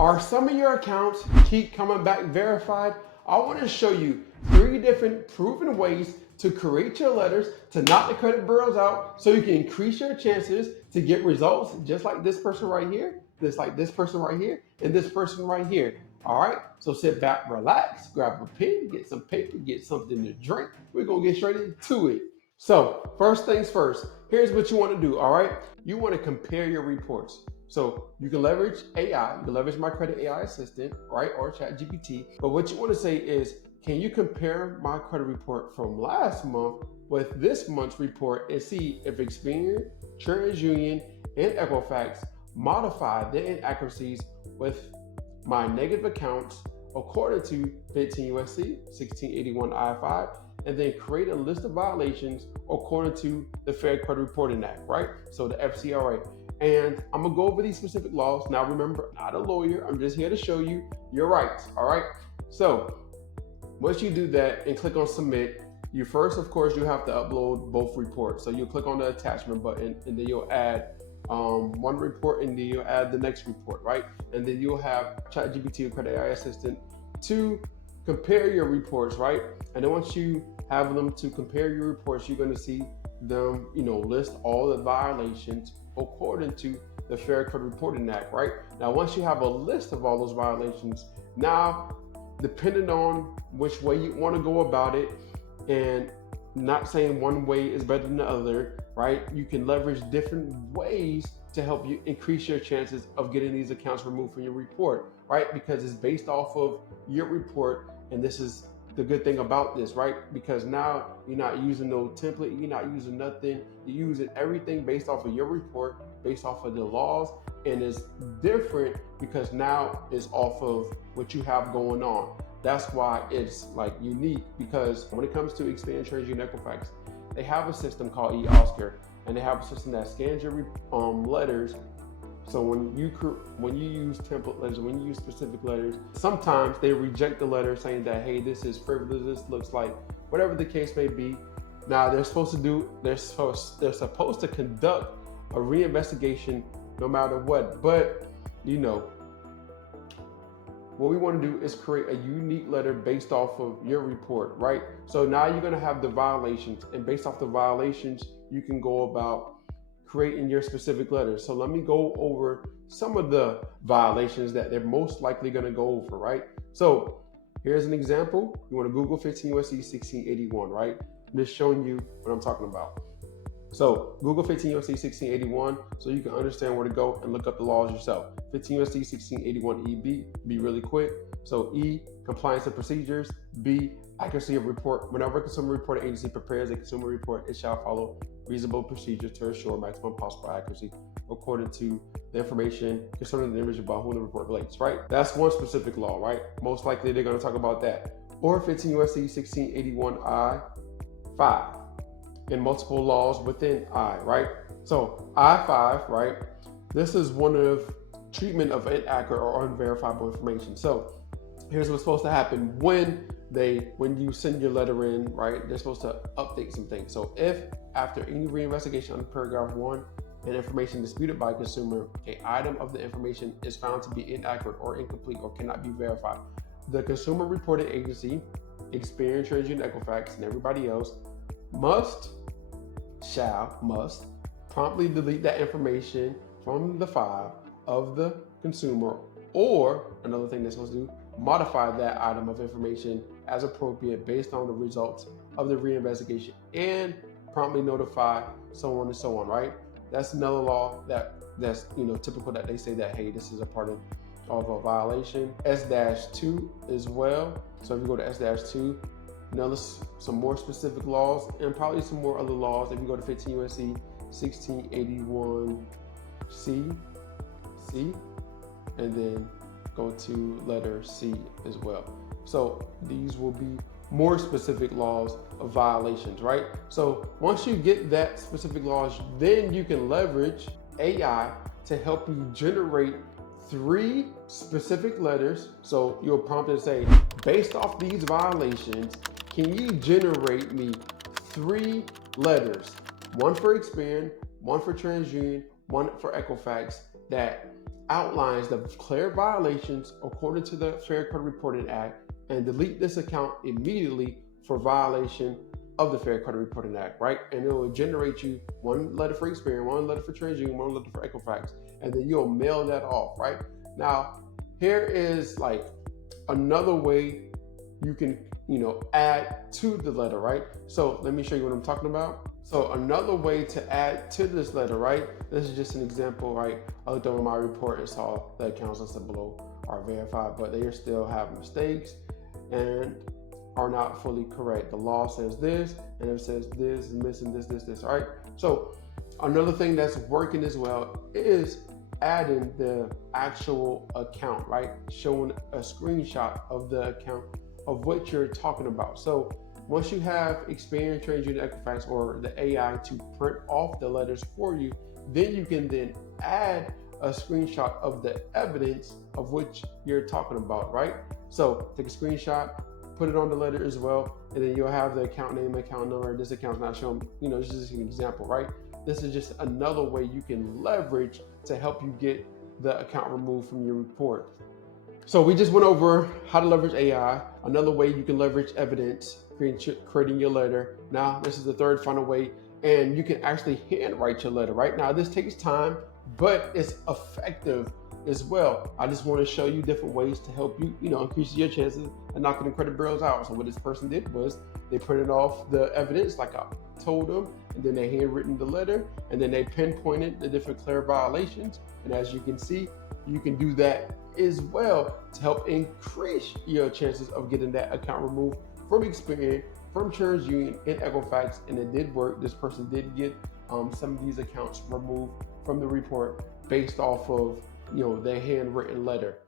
Are some of your accounts keep coming back verified? I want to show you 3 different proven ways to create your letters to knock the credit bureaus out so you can increase your chances to get results just like this person right here, just like this person right here, and this person right here. All right, so sit back, relax, grab a pen, get some paper, get something to drink. We're going to get straight into it. So first things first, here's what you want to do, all right? You want to compare your reports. So you can leverage AI, you can leverage my credit AI assistant, right, or ChatGPT. But what you want to say is, can you compare my credit report from last month with this month's report and see if Experian, TransUnion, and Equifax modify the inaccuracies with my negative accounts according to 15 USC 1681 I5, and then create a list of violations according to the Fair Credit Reporting Act, right? So the FCRA. And I'm gonna go over these specific laws. Now remember, I'm not a lawyer, I'm just here to show you your rights, all right? So once you do that and click on submit, you first, of course, you have to upload both reports. So you click on the attachment button and then you'll add one report and then you'll add the next report, right? And then you'll have ChatGPT or Credit AI Assistant to compare your reports, right? And then once you have them to compare your reports, you're going to see them, list all the violations according to the Fair Credit Reporting Act, right? Now, once you have a list of all those violations, now, depending on which way you want to go about it, and not saying one way is better than the other, right? You can leverage different ways to help you increase your chances of getting these accounts removed from your report, right? Because it's based off of your report, and this is the good thing about this, right? Because now you're not using no template, you're not using nothing, you're using everything based off of your report, based off of the laws, and it's different because now it's off of what you have going on. That's why it's like unique, because when it comes to Experian, TransUnion, Equifax, they have a system called eOscar, and they have a system that scans your letters. So when you use template letters, when you use specific letters, sometimes they reject the letter saying that, hey, this is frivolous, this looks like whatever the case may be. Now they're supposed to conduct a reinvestigation no matter what. But what we want to do is create a unique letter based off of your report, right? So now you're going to have the violations, and based off the violations, you can go about creating your specific letters. So let me go over some of the violations that they're most likely going to go over, right? So here's an example. You want to Google 15 USC 1681, right? I'm just showing you what I'm talking about. So Google 15 USC 1681 so you can understand where to go and look up the laws yourself. 15 USC 1681 EB, be really quick. So E, compliance and procedures. B, accuracy of report. Whenever a consumer reporting agency prepares a consumer report, it shall follow reasonable procedures to ensure maximum possible accuracy according to the information concerning the individual about whom the report relates, right? That's one specific law, right? Most likely they're going to talk about that. Or 15 USC 1681 I-5. And multiple laws within I, right? So I-5, right? This is one of treatment of inaccurate or unverifiable information. So here's what's supposed to happen when you send your letter in, right? They're supposed to update some things. So if after any reinvestigation under paragraph 1 and information disputed by a consumer, an item of the information is found to be inaccurate or incomplete or cannot be verified, the consumer reporting agency, Experian, TransUnion, Equifax, and everybody else must promptly delete that information from the file of the consumer, or another thing they're supposed to do, modify that item of information as appropriate based on the results of the reinvestigation, and promptly notify so on and so on, right? That's another law that's typical, that they say that, hey, this is a part of a violation. S-2 as well. So if you go to S-2, there's some more specific laws and probably some more other laws. If you go to 15 USC 1681 C, and then go to letter C as well. So these will be more specific laws of violations, right? So once you get that specific laws, then you can leverage AI to help you generate 3 specific letters. So you'll prompt it say, based off these violations, can you generate me 3 letters? One for Experian, one for TransUnion, one for Equifax, that outlines the clear violations according to the Fair Credit Reporting Act and delete this account immediately for violation of the Fair Credit Reporting Act, right? And it will generate you one letter for Experian, one letter for TransUnion, one letter for Equifax, and then you'll mail that off, right? Now, here is like another way you can, add to the letter, right? So let me show you what I'm talking about. So another way to add to this letter, right? This is just an example, right? I looked over my report and saw the accounts listed below are verified, but they still have mistakes and are not fully correct. The law says this, and it says this is missing this, all right? So another thing that's working as well is adding the actual account, right? Showing a screenshot of the account of what you're talking about. So once you have Experian, TransUnion, Equifax, or the AI to print off the letters for you, then you can then add a screenshot of the evidence of which you're talking about, right? So take a screenshot, put it on the letter as well, and then you'll have the account name, account number. This account's not showing, this is just an example, right? This is just another way you can leverage to help you get the account removed from your report. So we just went over how to leverage AI, another way you can leverage evidence, creating your letter. Now, this is the third final way, and you can actually handwrite your letter. Right now, this takes time, but it's effective as well. I just want to show you different ways to help you, increase your chances of knocking the credit bureaus out. So what this person did was they printed off the evidence like I told them, and then they handwritten the letter, and then they pinpointed the different clear violations. And as you can see, you can do that as well to help increase your chances of getting that account removed from Experian, from TransUnion, and Equifax. And it did work. This person did get some of these accounts removed from the report based off of their handwritten letter.